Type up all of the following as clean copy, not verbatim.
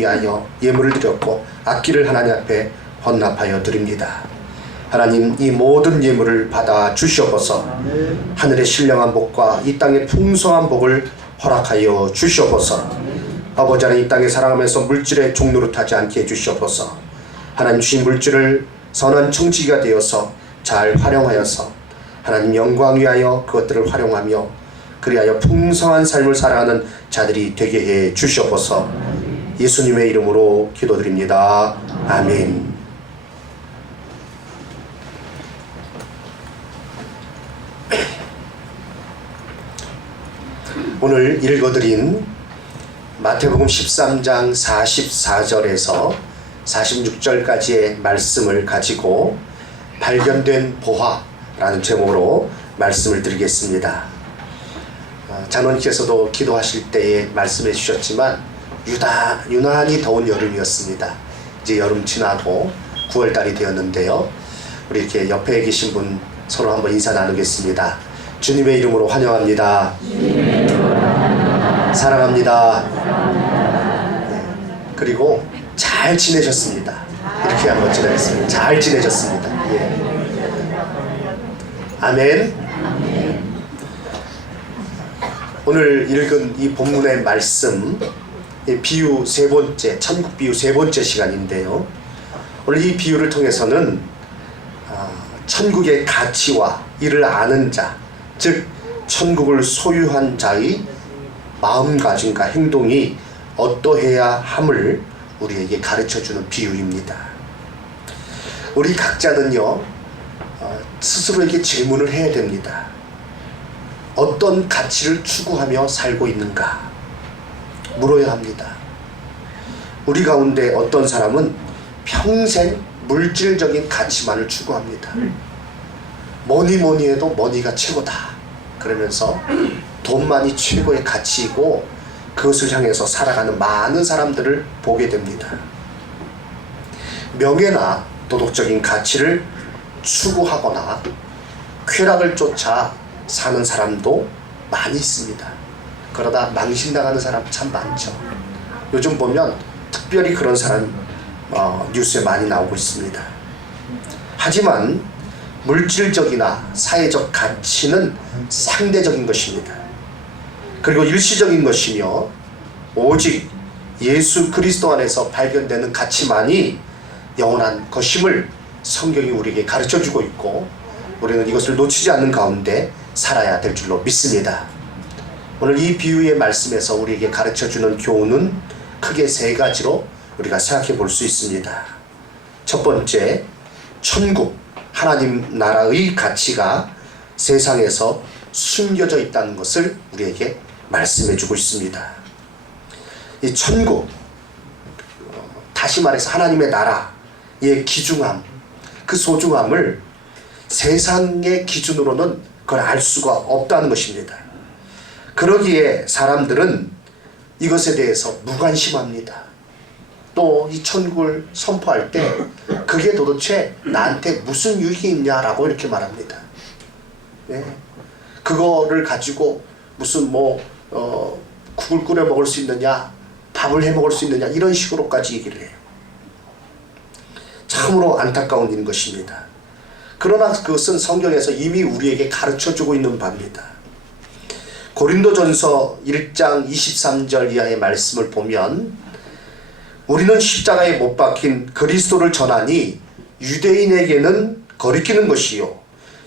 위하여 예물을 드렸고 악기를 하나님 앞에 헌납하여 드립니다. 하나님, 이 모든 예물을 받아 주시옵소서. 하늘의 신령한 복과 이 땅의 풍성한 복을 허락하여 주시옵소서. 아버지 하나님, 이 땅에 살아가면서 물질의 종노릇하지 않게 해주시옵소서. 하나님 주신 물질을 선한 청지기가 되어서 잘 활용하여서 하나님 영광 위하여 그것들을 활용하며 그리하여 풍성한 삶을 살아가는 자들이 되게 해 주시옵소서. 예수님의 이름으로 기도드립니다. 아멘. 오늘 읽어드린 마태복음 13장 44절에서 46절까지의 말씀을 가지고 발견된 보화라는 제목으로 말씀을 드리겠습니다. 장로님께서도 기도하실 때에 말씀해 주셨지만 유난히 더운 여름이었습니다. 이제 여름 지나고 9월달이 되었는데요. 우리 이렇게 옆에 계신 분 서로 한번 인사 나누겠습니다. 주님의 이름으로 환영합니다. 사랑합니다. 네. 그리고 잘 지내셨습니다. 이렇게 한번 지내겠습니다. 잘 지내셨습니다. 예. 아멘. 오늘 읽은 이 본문의 말씀, 비유 세 번째, 천국 비유 세 번째 시간인데요. 오늘 이 비유를 통해서는 천국의 가치와 이를 아는 자, 즉 천국을 소유한 자의 마음가짐과 행동이 어떠해야 함을 우리에게 가르쳐주는 비유입니다. 우리 각자는요, 스스로에게 질문을 해야 됩니다. 어떤 가치를 추구하며 살고 있는가 물어야 합니다. 우리 가운데 어떤 사람은 평생 물질적인 가치만을 추구합니다. 뭐니 해도 머니가 최고다 그러면서 돈만이 최고의 가치이고 그것을 향해서 살아가는 많은 사람들을 보게 됩니다. 명예나 도덕적인 가치를 추구하거나 쾌락을 쫓아 사는 사람도 많이 있습니다. 그러다 망신당하는 사람 참 많죠. 요즘 보면 특별히 그런 사람 뉴스에 많이 나오고 있습니다. 하지만 물질적이나 사회적 가치는 상대적인 것입니다. 그리고 일시적인 것이며 오직 예수 그리스도 안에서 발견되는 가치만이 영원한 것임을 성경이 우리에게 가르쳐주고 있고 우리는 이것을 놓치지 않는 가운데 살아야 될 줄로 믿습니다. 오늘 이 비유의 말씀에서 우리에게 가르쳐주는 교훈은 크게 세 가지로 우리가 생각해 볼 수 있습니다. 첫 번째, 천국, 하나님 나라의 가치가 세상에서 숨겨져 있다는 것을 우리에게 말씀해 주고 있습니다. 이 천국, 다시 말해서 하나님의 나라의 귀중함, 그 소중함을 세상의 기준으로는 그걸 알 수가 없다는 것입니다. 그러기에 사람들은 이것에 대해서 무관심합니다. 또 이 천국을 선포할 때 그게 도대체 나한테 무슨 유익이 있냐라고 이렇게 말합니다. 네. 그거를 가지고 무슨 국을 끓여 먹을 수 있느냐, 밥을 해 먹을 수 있느냐 이런 식으로까지 얘기를 해요. 참으로 안타까운 일인 것입니다. 그러나 그것은 성경에서 이미 우리에게 가르쳐주고 있는 바입니다. 고린도전서 1장 23절 이하의 말씀을 보면 우리는 십자가에 못 박힌 그리스도를 전하니 유대인에게는 거리끼는 것이요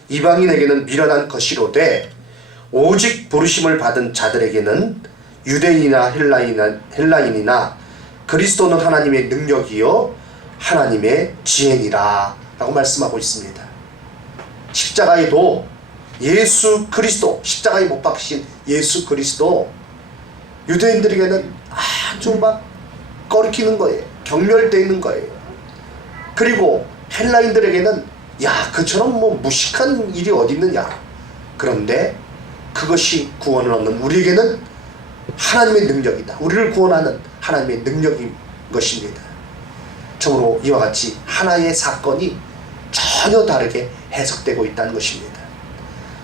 이방인에게는 미련한 것이로되 오직 부르심을 받은 자들에게는 유대인이나 헬라인이나 그리스도는 하나님의 능력이요 하나님의 지혜니라 라고 말씀하고 있습니다. 십자가에도 예수 그리스도, 십자가에 못 박히신 예수 그리스도 유대인들에게는 아주 막 꺼리키는 거예요. 경멸되어 있는 거예요. 그리고 헬라인들에게는 야, 그처럼 무식한 일이 어디 있느냐. 그런데 그것이 구원을 얻는 우리에게는 하나님의 능력이다. 우리를 구원하는 하나님의 능력인 것입니다. 참으로 이와 같이 하나의 사건이 전혀 다르게 해석되고 있다는 것입니다.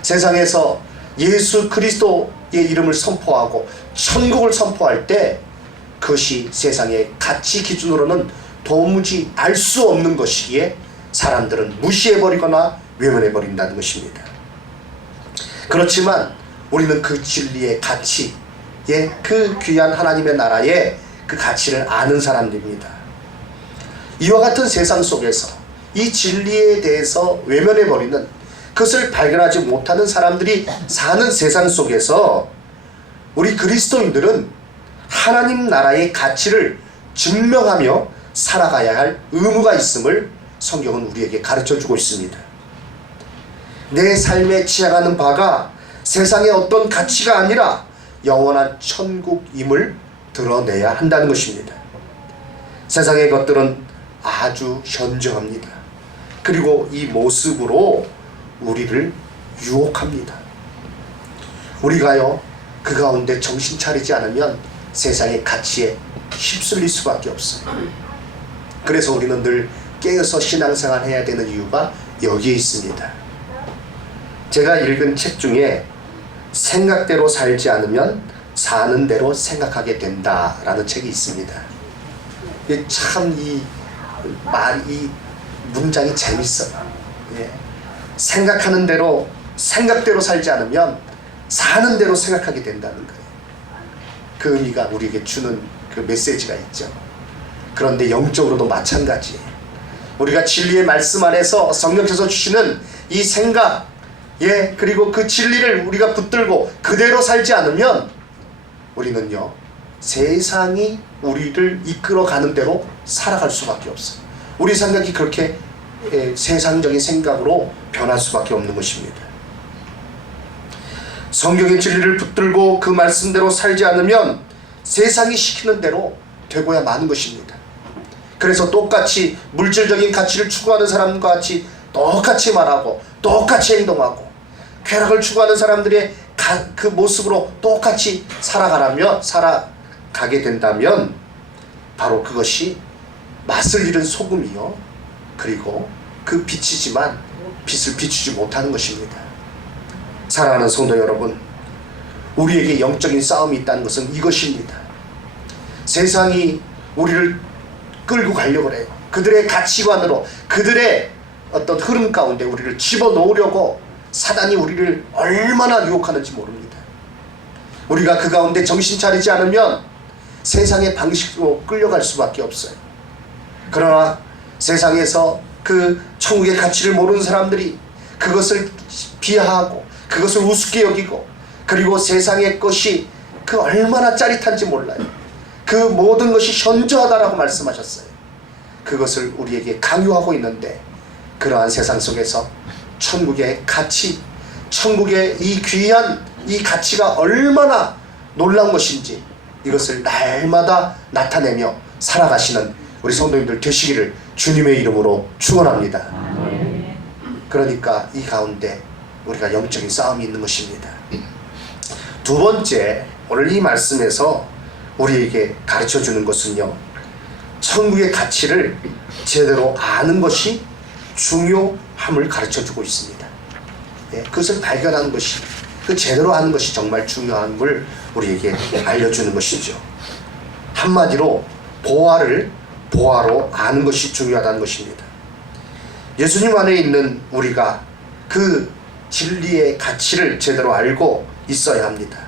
세상에서 예수 그리스도의 이름을 선포하고 천국을 선포할 때 그것이 세상의 가치 기준으로는 도무지 알 수 없는 것이기에 사람들은 무시해버리거나 외면해버린다는 것입니다. 그렇지만 우리는 그 진리의 가치, 그 귀한 하나님의 나라의 그 가치를 아는 사람들입니다. 이와 같은 세상 속에서 이 진리에 대해서 외면해버리는, 그것을 발견하지 못하는 사람들이 사는 세상 속에서 우리 그리스도인들은 하나님 나라의 가치를 증명하며 살아가야 할 의무가 있음을 성경은 우리에게 가르쳐주고 있습니다. 내 삶에 취향하는 바가 세상의 어떤 가치가 아니라 영원한 천국임을 드러내야 한다는 것입니다. 세상의 것들은 아주 현저합니다. 그리고 이 모습으로 우리를 유혹합니다. 우리가요, 그 가운데 정신 차리지 않으면 세상의 가치에 휩쓸릴 수밖에 없어요. 그래서 우리는 늘 깨어서 신앙생활 해야 되는 이유가 여기에 있습니다. 제가 읽은 책 중에 생각대로 살지 않으면 사는 대로 생각하게 된다라는 책이 있습니다. 참 이 문장이 재밌어요. 생각하는 대로, 생각대로 살지 않으면 사는 대로 생각하게 된다는 거예요. 그 의미가 우리에게 주는 그 메시지가 있죠. 그런데 영적으로도 마찬가지예요. 우리가 진리의 말씀 안에서 성령께서 주시는 이 생각, 그리고 그 진리를 우리가 붙들고 그대로 살지 않으면 우리는요, 세상이 우리를 이끌어가는 대로 살아갈 수밖에 없어요. 우리 생각이 그렇게 세상적인 생각으로 변할 수밖에 없는 것입니다. 성경의 진리를 붙들고 그 말씀대로 살지 않으면 세상이 시키는 대로 되고야 마는 것입니다. 그래서 똑같이 물질적인 가치를 추구하는 사람과 같이 똑같이 말하고 똑같이 행동하고 쾌락을 추구하는 사람들의 그 모습으로 똑같이 살아가게 된다면 바로 그것이 맛을 잃은 소금이요, 그리고 그 빛이지만 빛을 비추지 못하는 것입니다. 사랑하는 성도 여러분, 우리에게 영적인 싸움이 있다는 것은 이것입니다. 세상이 우리를 끌고 가려고 해요. 그들의 가치관으로, 그들의 어떤 흐름 가운데 우리를 집어넣으려고 사단이 우리를 얼마나 유혹하는지 모릅니다. 우리가 그 가운데 정신 차리지 않으면 세상의 방식으로 끌려갈 수밖에 없어요. 그러나 세상에서 그 천국의 가치를 모르는 사람들이 그것을 비하하고 그것을 우습게 여기고, 그리고 세상의 것이 그 얼마나 짜릿한지 몰라요. 그 모든 것이 현저하다라고 말씀하셨어요. 그것을 우리에게 강요하고 있는데, 그러한 세상 속에서 천국의 가치, 천국의 이 귀한 이 가치가 얼마나 놀라운 것인지 이것을 날마다 나타내며 살아가시는 우리 성도님들 되시기를 주님의 이름으로 축원합니다. 그러니까 이 가운데 우리가 영적인 싸움이 있는 것입니다. 두 번째, 오늘 이 말씀에서 우리에게 가르쳐주는 것은요, 천국의 가치를 제대로 아는 것이 중요함을 가르쳐주고 있습니다. 그것을 발견하는 것이, 그 제대로 아는 것이 정말 중요함을 우리에게 알려주는 것이죠. 한마디로 보화로 아는 것이 중요하다는 것입니다. 예수님 안에 있는 우리가 그 진리의 가치를 제대로 알고 있어야 합니다.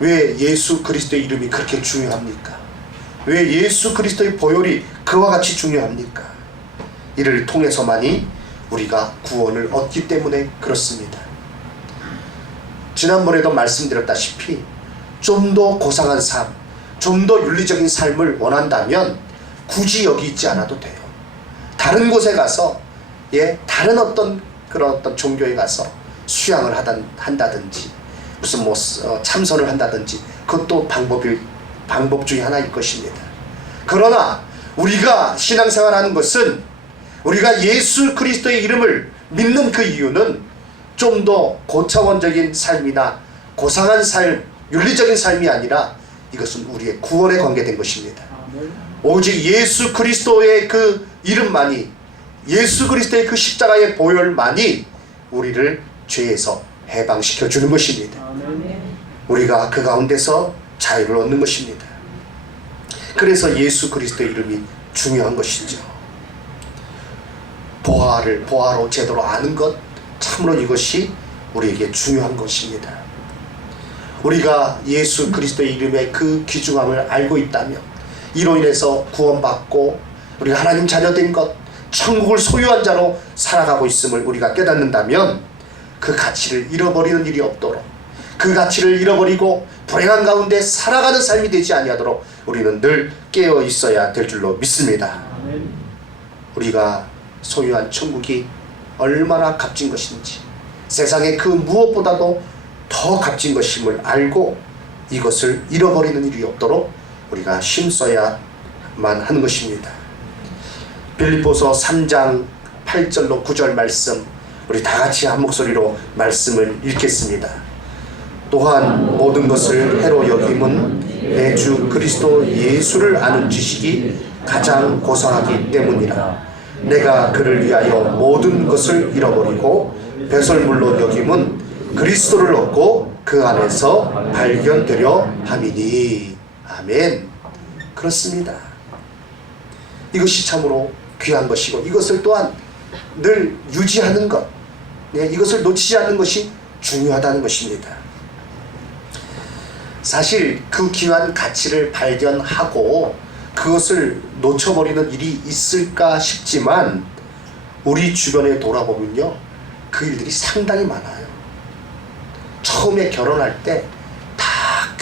왜 예수 그리스도의 이름이 그렇게 중요합니까? 왜 예수 그리스도의 보혈이 그와 같이 중요합니까? 이를 통해서만이 우리가 구원을 얻기 때문에 그렇습니다. 지난번에도 말씀드렸다시피 좀 더 고상한 삶, 좀 더 윤리적인 삶을 원한다면 굳이 여기 있지 않아도 돼요. 다른 곳에 가서 다른 어떤 종교에 가서 수양을 한다든지 무슨 참선을 한다든지, 그것도 방법 중에 하나일 것입니다. 그러나 우리가 신앙생활하는 것은, 우리가 예수 그리스도의 이름을 믿는 그 이유는 좀 더 고차원적인 삶이나 고상한 삶, 윤리적인 삶이 아니라 이것은 우리의 구원에 관계된 것입니다. 오직 예수 그리스도의 그 이름만이, 예수 그리스도의 그 십자가의 보혈만이 우리를 죄에서 해방시켜 주는 것입니다. 우리가 그 가운데서 자유를 얻는 것입니다. 그래서 예수 그리스도의 이름이 중요한 것이죠. 보화로 제대로 아는 것, 참으로 이것이 우리에게 중요한 것입니다. 우리가 예수 그리스도의 이름의 그 귀중함을 알고 있다면, 이로 인해서 구원받고 우리가 하나님 자녀된 것, 천국을 소유한 자로 살아가고 있음을 우리가 깨닫는다면, 그 가치를 잃어버리는 일이 없도록, 그 가치를 잃어버리고 불행한 가운데 살아가는 삶이 되지 아니하도록 우리는 늘 깨어 있어야 될 줄로 믿습니다. 우리가 소유한 천국이 얼마나 값진 것인지, 세상의 그 무엇보다도 더 값진 것임을 알고 이것을 잃어버리는 일이 없도록 우리가 힘써야만 하는 것입니다. 빌립보서 3장 8절로 9절 말씀, 우리 다같이 한 목소리로 말씀을 읽겠습니다. 또한 모든 것을 해로 여김은 내 주 그리스도 예수를 아는 지식이 가장 고상하기 때문이라. 내가 그를 위하여 모든 것을 잃어버리고 배설물로 여김은 그리스도를 얻고 그 안에서 발견되려 함이니. 아멘. 그렇습니다. 이것이 참으로 귀한 것이고, 이것을 또한 늘 유지하는 것, 이것을 놓치지 않는 것이 중요하다는 것입니다. 사실 그 귀한 가치를 발견하고 그것을 놓쳐버리는 일이 있을까 싶지만, 우리 주변에 돌아보면요, 그 일들이 상당히 많아요. 처음에 결혼할 때 다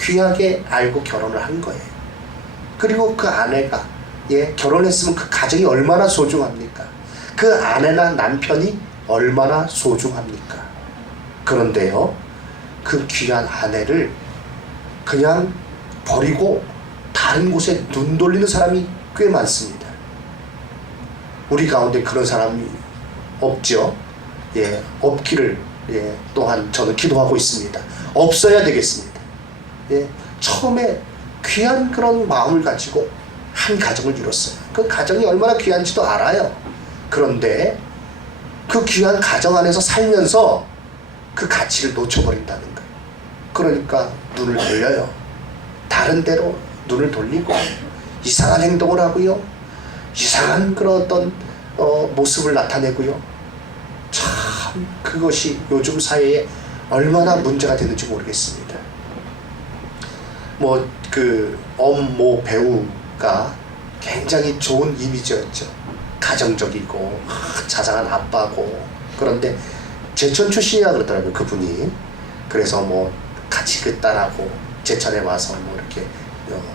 귀하게 알고 결혼을 한 거예요. 그리고 그 아내가 결혼했으면 그 가정이 얼마나 소중합니까? 그 아내나 남편이 얼마나 소중합니까? 그런데요, 그 귀한 아내를 그냥 버리고 다른 곳에 눈 돌리는 사람이 꽤 많습니다. 우리 가운데 그런 사람이 없죠. 없기를 또한 저는 기도하고 있습니다. 없어야 되겠습니다. 처음에 귀한 그런 마음을 가지고 한 가정을 이뤘어요. 그 가정이 얼마나 귀한지도 알아요. 그런데 그 귀한 가정 안에서 살면서 그 가치를 놓쳐버린다는 거예요. 그러니까 눈을 돌려요. 다른 데로 눈을 돌리고 이상한 행동을 하고요, 이상한 그런 어떤 모습을 나타내고요. 참 그것이 요즘 사회에 얼마나 문제가 되는지 모르겠습니다. 그 엄모 배우가 굉장히 좋은 이미지였죠. 가정적이고 자상한 아빠고. 그런데 제천 출신이라 그러더라고요, 그분이. 그래서 같이 그 딸하고 제천에 와서 이렇게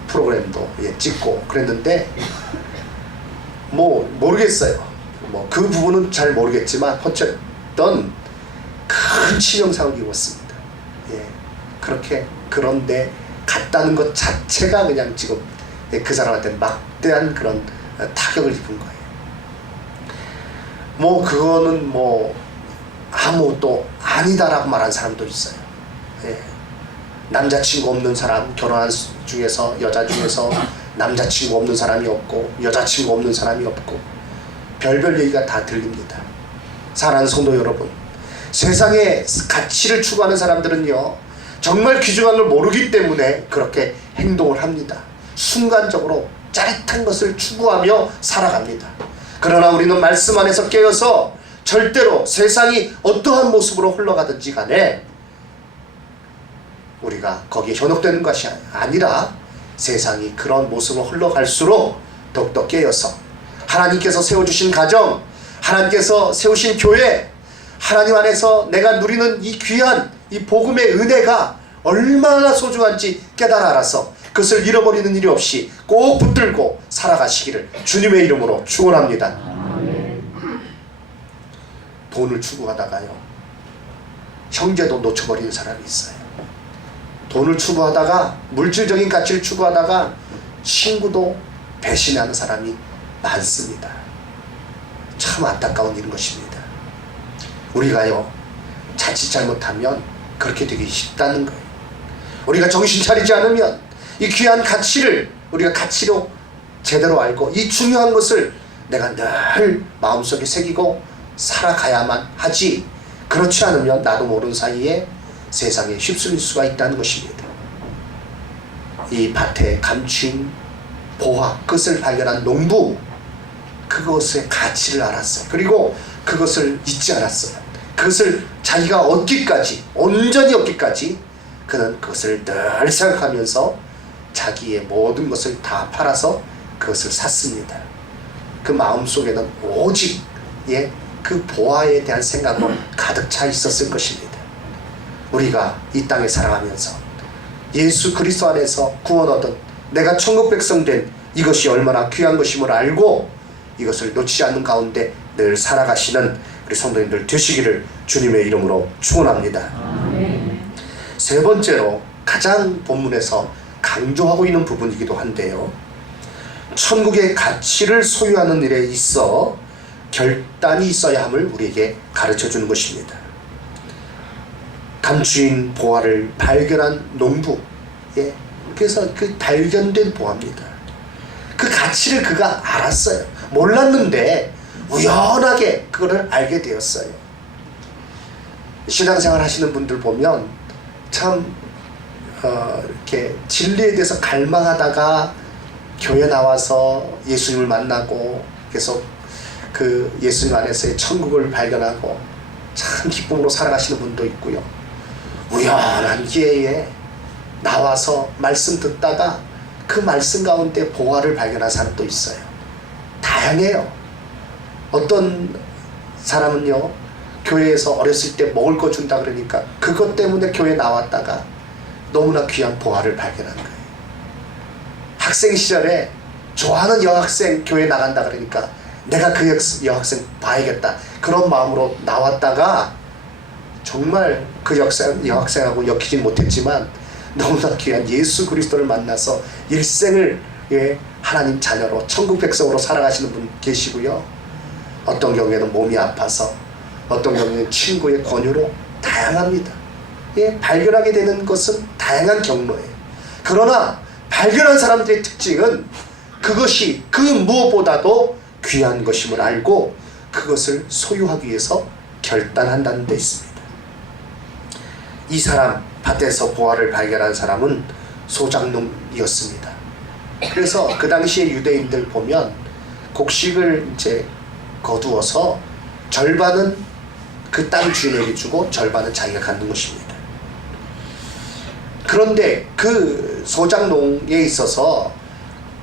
프로그램도 찍고 그랬는데, 모르겠어요. 그 부분은 잘 모르겠지만 어쨌든 큰 치명상을 입었습니다. 그런데 갔다는 것 자체가 그냥 지금 그 사람한테 막대한 그런 타격을 입은 거예요. 그거는 아무것도 아니다라고 말한 사람도 있어요. 남자친구 없는 사람, 결혼한 중에서, 여자 중에서 남자친구 없는 사람이 없고 여자친구 없는 사람이 없고 별별 얘기가 다 들립니다. 사랑하는 성도 여러분, 세상에 가치를 추구하는 사람들은요, 정말 귀중한 걸 모르기 때문에 그렇게 행동을 합니다. 순간적으로 짜릿한 것을 추구하며 살아갑니다. 그러나 우리는 말씀 안에서 깨어서 절대로 세상이 어떠한 모습으로 흘러가든지 간에 우리가 거기에 현혹되는 것이 아니라, 세상이 그런 모습으로 흘러갈수록 더욱더 깨어서 하나님께서 세워주신 가정, 하나님께서 세우신 교회, 하나님 안에서 내가 누리는 이 귀한 이 복음의 은혜가 얼마나 소중한지 깨달아 알아서 그것을 잃어버리는 일이 없이 꼭 붙들고 살아가시기를 주님의 이름으로 축원합니다. 돈을 추구하다가요, 형제도 놓쳐버리는 사람이 있어요. 돈을 추구하다가, 물질적인 가치를 추구하다가 친구도 배신하는 사람이 많습니다. 참 안타까운 일인 것입니다. 우리가요, 자칫 잘못하면 그렇게 되기 쉽다는 거예요. 우리가 정신 차리지 않으면 이 귀한 가치를 우리가 가치로 제대로 알고 이 중요한 것을 내가 늘 마음속에 새기고 살아가야만 하지, 그렇지 않으면 나도 모르는 사이에 세상에 휩쓸릴 수가 있다는 것입니다. 이 밭에 감추인 보화, 그것을 발견한 농부, 그것의 가치를 알았어요. 그리고 그것을 잊지 않았어요. 그것을 자기가 얻기까지, 온전히 얻기까지 그는 그것을 늘 생각하면서 자기의 모든 것을 다 팔아서 그것을 샀습니다. 그 마음속에는 오직 그 보화에 대한 생각으로 가득 차 있었을 것입니다. 우리가 이 땅에 살아가면서 예수 그리스도 안에서 구원 얻은 내가 천국 백성 된 이것이 얼마나 귀한 것임을 알고 이것을 놓치지 않는 가운데 늘 살아가시는 우리 성도님들 되시기를 주님의 이름으로 축원합니다. 세 번째로 가장 본문에서 강조하고 있는 부분이기도 한데요, 천국의 가치를 소유하는 일에 있어 결단이 있어야 함을 우리에게 가르쳐 주는 것입니다. 감추인 보화를 발견한 농부, 그래서 그 발견된 보화입니다. 그 가치를 그가 알았어요. 몰랐는데 우연하게 그거를 알게 되었어요. 신앙생활 하시는 분들 보면 참 이렇게 진리에 대해서 갈망하다가 교회 나와서 예수님을 만나고 계속 그 예수님 안에서의 천국을 발견하고 참 기쁨으로 살아가시는 분도 있고요, 우연한 기회에 나와서 말씀 듣다가 그 말씀 가운데 보화를 발견한 사람도 있어요. 다양해요. 어떤 사람은요, 교회에서 어렸을 때 먹을 거 준다 그러니까 그것 때문에 교회 나왔다가 너무나 귀한 보화를 발견한 거예요. 학생 시절에 좋아하는 여학생 교회 나간다 그러니까 내가 그 여학생 봐야겠다, 그런 마음으로 나왔다가 정말 그 여학생하고 엮이지 못했지만 너무나 귀한 예수 그리스도를 만나서 일생을 하나님 자녀로 천국 백성으로 살아가시는 분 계시고요, 어떤 경우에는 몸이 아파서, 어떤 경우에는 친구의 권유로 다양합니다. 발견하게 되는 것은 다양한 경로예요. 그러나 발견한 사람들의 특징은 그것이 그 무엇보다도 귀한 것임을 알고 그것을 소유하기 위해서 결단한다는 데 있습니다. 이 사람, 밭에서 보화를 발견한 사람은 소작농이었습니다. 그래서 그 당시에 유대인들 보면 곡식을 이제 거두어서 절반은 그 땅 주인에게 주고 절반은 자기가 갖는 것입니다. 그런데 그 소작농에 있어서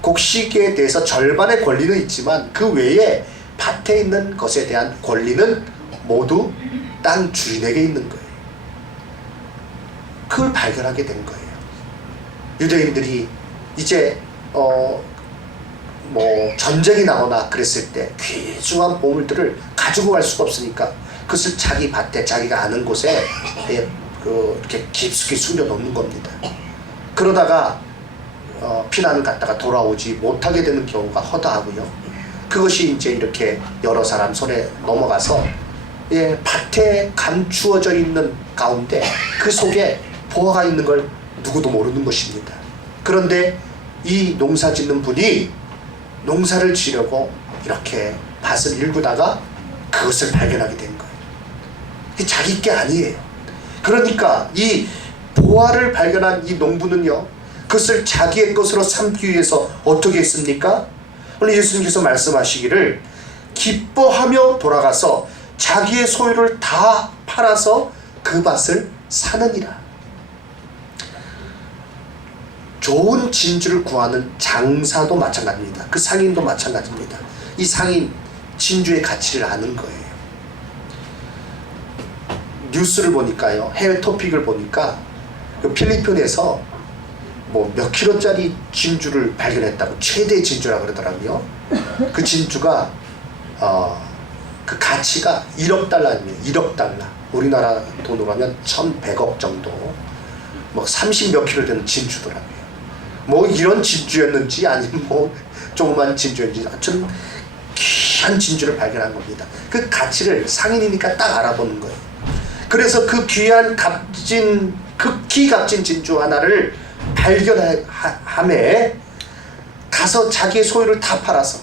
곡식에 대해서 절반의 권리는 있지만 그 외에 밭에 있는 것에 대한 권리는 모두 땅 주인에게 있는 거예요. 그걸 발견하게 된 거예요. 유대인들이 이제 전쟁이 나거나 그랬을 때 귀중한 보물들을 가지고 갈 수가 없으니까 그것을 자기 밭에 자기가 아는 곳에 이렇게 깊숙이 숨겨 놓는 겁니다. 그러다가 피난을 갔다가 돌아오지 못하게 되는 경우가 허다하고요, 그것이 이제 이렇게 여러 사람 손에 넘어가서 밭에 감추어져 있는 가운데 그 속에 보화가 있는 걸 누구도 모르는 것입니다. 그런데 이 농사 짓는 분이 농사를 지려고 이렇게 밭을 일구다가 그것을 발견하게 된 거예요. 자기 게 아니에요. 그러니까 이 보화를 발견한 이 농부는요, 그것을 자기의 것으로 삼기 위해서 어떻게 했습니까? 오늘 예수님께서 말씀하시기를 기뻐하며 돌아가서 자기의 소유를 다 팔아서 그 밭을 사느니라. 좋은 진주를 구하는 장사도 마찬가지입니다. 그 상인도 마찬가지입니다. 이 상인 진주의 가치를 아는 거예요. 뉴스를 보니까요, 해외 토픽을 보니까 그 필리핀에서 몇 킬로짜리 진주를 발견했다고, 최대 진주라고 그러더라고요. 그 진주가 그 가치가 1억 달러입니다. 1억 달러. 우리나라 돈으로 하면 1100억 정도. 30 몇 킬로 되는 진주더라고요. 이런 진주였는지 아니면 조그만 진주였는지 아무튼 귀한 진주를 발견한 겁니다. 그 가치를 상인이니까 딱 알아보는 거예요. 그래서 그 귀한 극히 값진 진주 하나를 발견함에 가서 자기의 소유를 다 팔아서,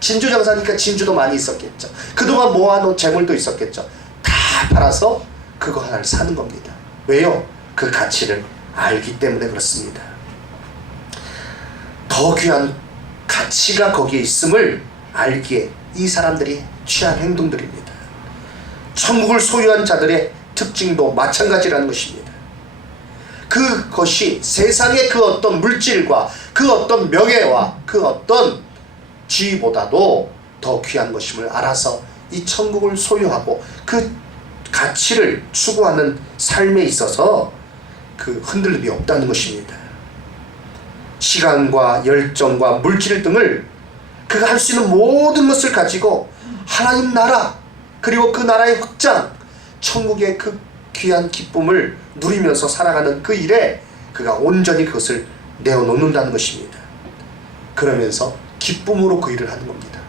진주 장사니까 진주도 많이 있었겠죠. 그동안 모아놓은 재물도 있었겠죠. 다 팔아서 그거 하나를 사는 겁니다. 왜요? 그 가치를 알기 때문에 그렇습니다. 더 귀한 가치가 거기에 있음을 알기에 이 사람들이 취한 행동들입니다. 천국을 소유한 자들의 특징도 마찬가지라는 것입니다. 그것이 세상의 그 어떤 물질과 그 어떤 명예와 그 어떤 지위보다도 더 귀한 것임을 알아서 이 천국을 소유하고 그 가치를 추구하는 삶에 있어서 그 흔들림이 없다는 것입니다. 시간과 열정과 물질 등을 그가 할 수 있는 모든 것을 가지고 하나님 나라 그리고 그 나라의 확장, 천국의 그 귀한 기쁨을 누리면서 살아가는 그 일에 그가 온전히 그것을 내어놓는다는 것입니다. 그러면서 기쁨으로 그 일을 하는 겁니다.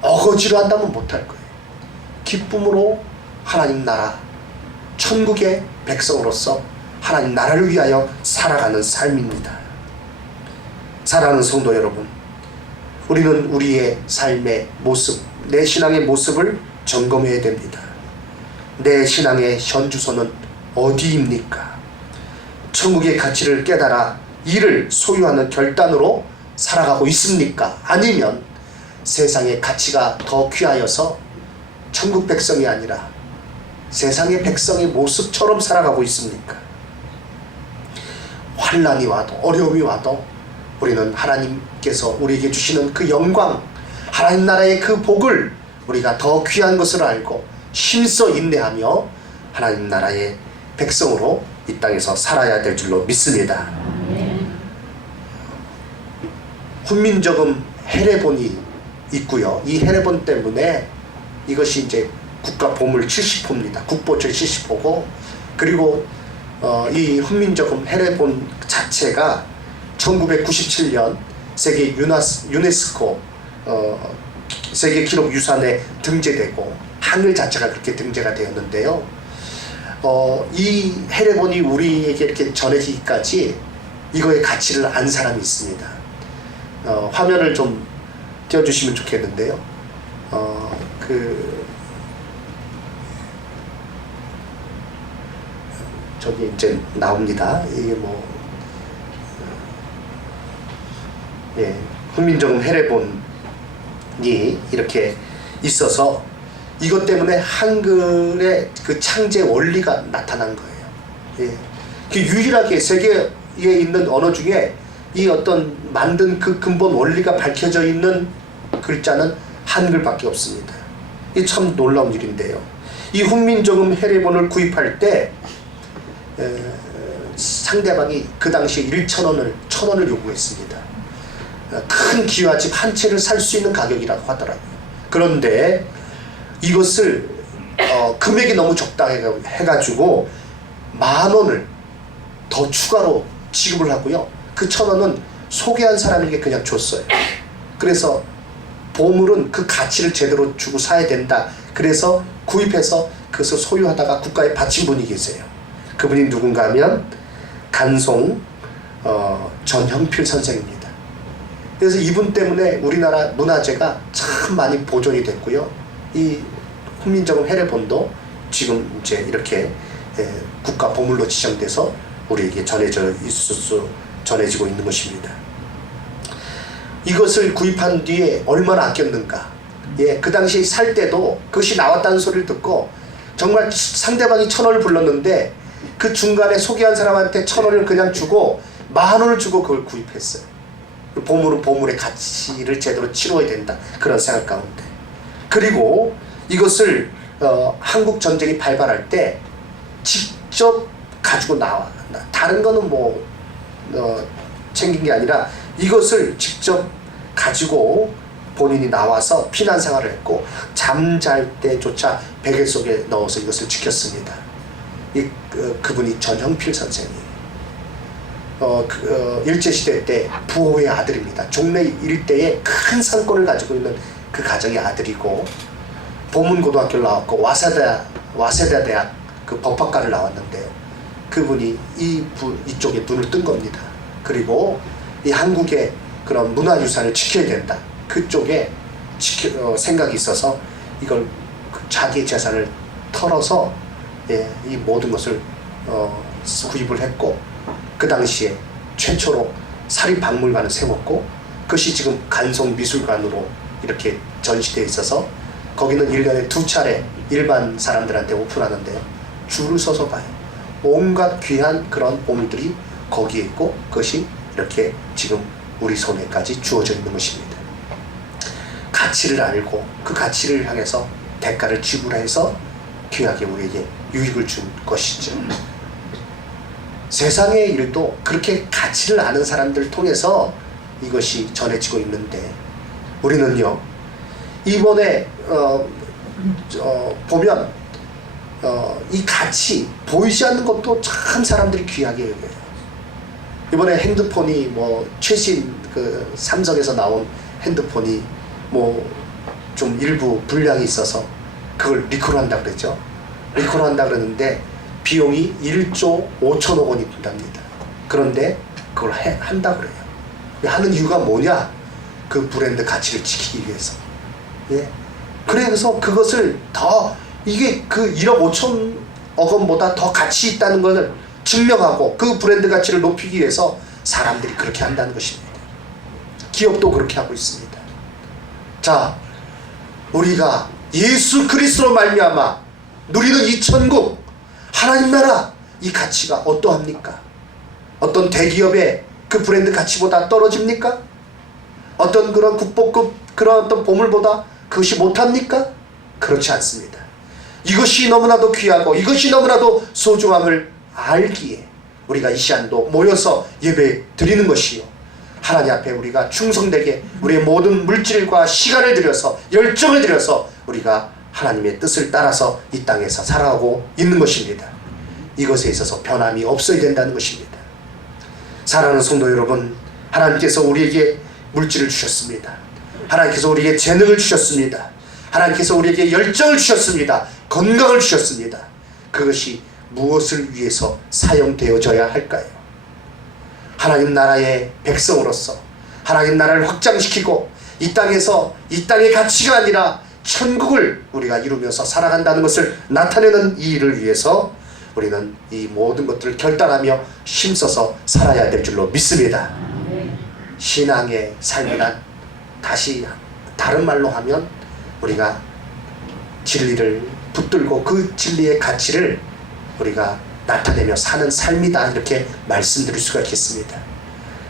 어거지로 한다면 못할 거예요. 기쁨으로 하나님 나라, 천국의 백성으로서 하나님 나라를 위하여 살아가는 삶입니다. 사랑하는 성도 여러분, 우리는 우리의 삶의 모습, 내 신앙의 모습을 점검해야 됩니다. 내 신앙의 현주소는 어디입니까? 천국의 가치를 깨달아 이를 소유하는 결단으로 살아가고 있습니까? 아니면 세상의 가치가 더 귀하여서 천국 백성이 아니라 세상의 백성의 모습처럼 살아가고 있습니까? 환난이 와도 어려움이 와도 우리는 하나님께서 우리에게 주시는 그 영광, 하나님 나라의 그 복을 우리가 더 귀한 것을 알고 힘써 인내하며 하나님 나라의 백성으로 이 땅에서 살아야 될 줄로 믿습니다. 훈민정음 해례본이 있고요. 이 해례본 때문에 이것이 이제 국가 보물 70호입니다. 국보책 70호고, 그리고 이 훈민정음 해례본 자체가 1997년 세계 유네스코 세계 기록 유산에 등재되고 한글 자체가 그렇게 등재가 되었는데요. 이 해례본이 우리에게 이렇게 전해지기까지 이거의 가치를 안 사람이 있습니다. 화면을 좀 띄워주시면 좋겠는데요. 저기 이제 나옵니다. 이게 훈민정음 해례본이 이렇게 있어서 이것 때문에 한글의 그 창제 원리가 나타난 거예요. 그 유일하게 세계에 있는 언어 중에 이 어떤 만든 그 근본 원리가 밝혀져 있는 글자는 한글밖에 없습니다. 이게 참 놀라운 일인데요. 이 훈민정음 해례본을 구입할 때 상대방이 그 당시에 1,000원을 요구했습니다. 큰 기와집 한 채를 살 수 있는 가격이라고 하더라고요. 그런데 이것을 금액이 너무 적당해가지고 10,000원을 더 추가로 지급을 하고요. 그 1,000원은 소개한 사람에게 그냥 줬어요. 그래서 보물은 그 가치를 제대로 주고 사야 된다. 그래서 구입해서 그것을 소유하다가 국가에 바친 분이 계세요. 그분이 누군가 하면 간송 전형필 선생입니다. 그래서 이분 때문에 우리나라 문화재가 참 많이 보존이 됐고요. 이 훈민정음 해례본도 지금 이제 이렇게 국가 보물로 지정돼서 우리에게 전해지고 있는 것입니다. 이것을 구입한 뒤에 얼마나 아꼈는가. 그 당시 살 때도 그것이 나왔다는 소리를 듣고 정말 상대방이 1,000원을 불렀는데 그 중간에 소개한 사람한테 1,000원을 그냥 주고 10,000원을 주고 그걸 구입했어요. 보물은 보물의 가치를 제대로 치러야 된다. 그런 생각 가운데. 그리고 이것을 한국 전쟁이 발발할 때 직접 가지고 나와. 다른 거는 챙긴 게 아니라 이것을 직접 가지고 본인이 나와서 피난 생활을 했고 잠잘 때조차 베개 속에 넣어서 이것을 지켰습니다. 그분이 전형필 선생이에요. 일제시대 때 부호의 아들입니다. 종래 일대에 큰 상권을 가지고 있는 그 가정의 아들이고 보문고등학교를 나왔고 와세다 대학 그 법학과를 나왔는데요. 그분이 이쪽에 눈을 뜬 겁니다. 그리고 이 한국의 그런 문화유산을 지켜야 된다. 그쪽에 생각이 있어서 이걸 자기의 재산을 털어서 이 모든 것을 구입을 했고 그 당시에 최초로 사립박물관을 세웠고 그것이 지금 간송미술관으로 이렇게 전시되어 있어서 거기는 1년에 2차례 일반 사람들한테 오픈하는데요. 줄을 서서 봐요. 온갖 귀한 그런 보물들이 거기에 있고 그것이 이렇게 지금 우리 손에까지 주어져 있는 것입니다. 가치를 알고 그 가치를 향해서 대가를 지불해서 귀하게 우리에게 유익을 준 것이죠. 세상의 일도 그렇게 가치를 아는 사람들을 통해서 이것이 전해지고 있는데 우리는요 이번에 보면 이 가치 보이지 않는 것도 참 사람들이 귀하게 여겨요. 이번에 핸드폰이 뭐 최신 그 삼성에서 나온 핸드폰이 뭐 좀 일부 불량이 있어서 그걸 리콜한다 그랬죠. 리콜한다 그러는데 비용이 1조 5천억 원이 든답니다. 그런데 그걸 한다 그래요. 하는 이유가 뭐냐? 그 브랜드 가치를 지키기 위해서. 예. 그래서 그것을 더 이게 그 1억 5천억 원보다 더 가치 있다는 것을 증명하고 그 브랜드 가치를 높이기 위해서 사람들이 그렇게 한다는 것입니다. 기업도 그렇게 하고 있습니다. 자, 우리가 예수 그리스도로 말미암아 누리는 이 천국 하나님 나라 이 가치가 어떠합니까? 어떤 대기업의 그 브랜드 가치보다 떨어집니까? 어떤 그런 국보급 그런 어떤 보물보다 그것이 못합니까? 그렇지 않습니다. 이것이 너무나도 귀하고 이것이 너무나도 소중함을 알기에 우리가 이 시간도 모여서 예배 드리는 것이요 하나님 앞에 우리가 충성되게 우리의 모든 물질과 시간을 들여서 열정을 들여서 우리가 하나님의 뜻을 따라서 이 땅에서 살아가고 있는 것입니다. 이것에 있어서 변함이 없어야 된다는 것입니다. 사랑하는 성도 여러분, 하나님께서 우리에게 물질을 주셨습니다. 하나님께서 우리에게 재능을 주셨습니다. 하나님께서 우리에게 열정을 주셨습니다. 건강을 주셨습니다. 그것이 무엇을 위해서 사용되어져야 할까요? 하나님 나라의 백성으로서 하나님 나라를 확장시키고 이 땅에서 이 땅의 가치가 아니라 천국을 우리가 이루면서 살아간다는 것을 나타내는 이 일을 위해서 우리는 이 모든 것들을 결단하며 힘써서 살아야 될 줄로 믿습니다. 신앙의 삶이란 다시 다른 말로 하면 우리가 진리를 붙들고 그 진리의 가치를 우리가 나타내며 사는 삶이다 이렇게 말씀드릴 수가 있겠습니다.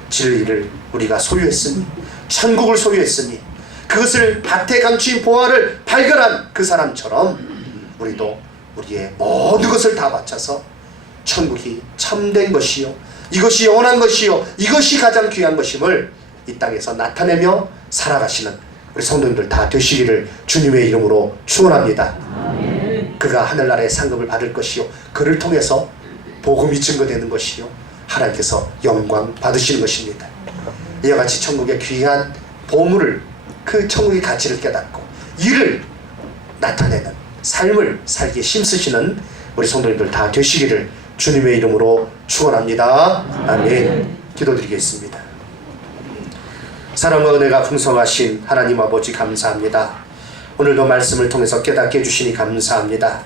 진리를 우리가 소유했으니 천국을 소유했으니 그것을 밭에 감추인 보화를 발견한 그 사람처럼 우리도 우리의 모든 것을 다 바쳐서 천국이 참된 것이요 이것이 영원한 것이요 이것이 가장 귀한 것임을 이 땅에서 나타내며 살아가시는 우리 성도님들 다 되시기를 주님의 이름으로 축원합니다. 그가 하늘나라의 상급을 받을 것이요 그를 통해서 복음이 증거되는 것이요 하나님께서 영광 받으시는 것입니다. 이와 같이 천국의 귀한 보물을 그 천국의 가치를 깨닫고 이를 나타내는 삶을 살기에 힘쓰시는 우리 성도님들 다 되시기를 주님의 이름으로 축원합니다. 아멘. 기도드리겠습니다. 사랑과 은혜가 풍성하신 하나님 아버지 감사합니다. 오늘도 말씀을 통해서 깨닫게 해주시니 감사합니다.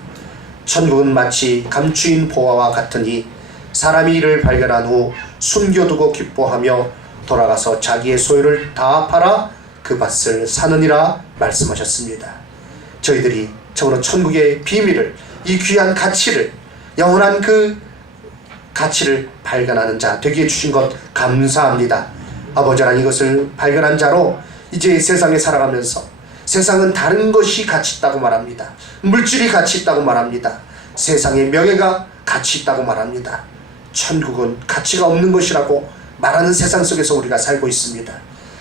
천국은 마치 감추인 보화와 같으니 사람이 이를 발견한 후 숨겨두고 기뻐하며 돌아가서 자기의 소유를 다 팔아 그 밭을 사느니라 말씀하셨습니다. 저희들이 참으로 천국의 비밀을 이 귀한 가치를 영원한 그 가치를 발견하는 자 되게 해주신 것 감사합니다. 아버지 하나님 이것을 발견한 자로 이제 세상에 살아가면서 세상은 다른 것이 가치 있다고 말합니다. 물질이 가치 있다고 말합니다. 세상의 명예가 가치 있다고 말합니다. 천국은 가치가 없는 것이라고 말하는 세상 속에서 우리가 살고 있습니다.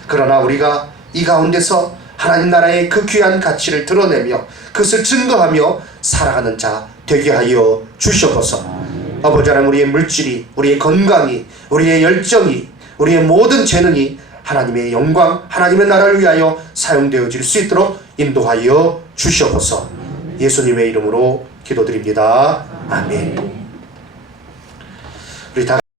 그러나 우리가 이 가운데서 하나님 나라의 그 귀한 가치를 드러내며 그것을 증거하며 살아가는 자 되게 하여 주시옵소서. 아버지 하나님 우리의 물질이 우리의 건강이 우리의 열정이 우리의 모든 재능이 하나님의 영광 하나님의 나라를 위하여 사용되어질 수 있도록 인도하여 주시옵소서. 예수님의 이름으로 기도드립니다. 아멘.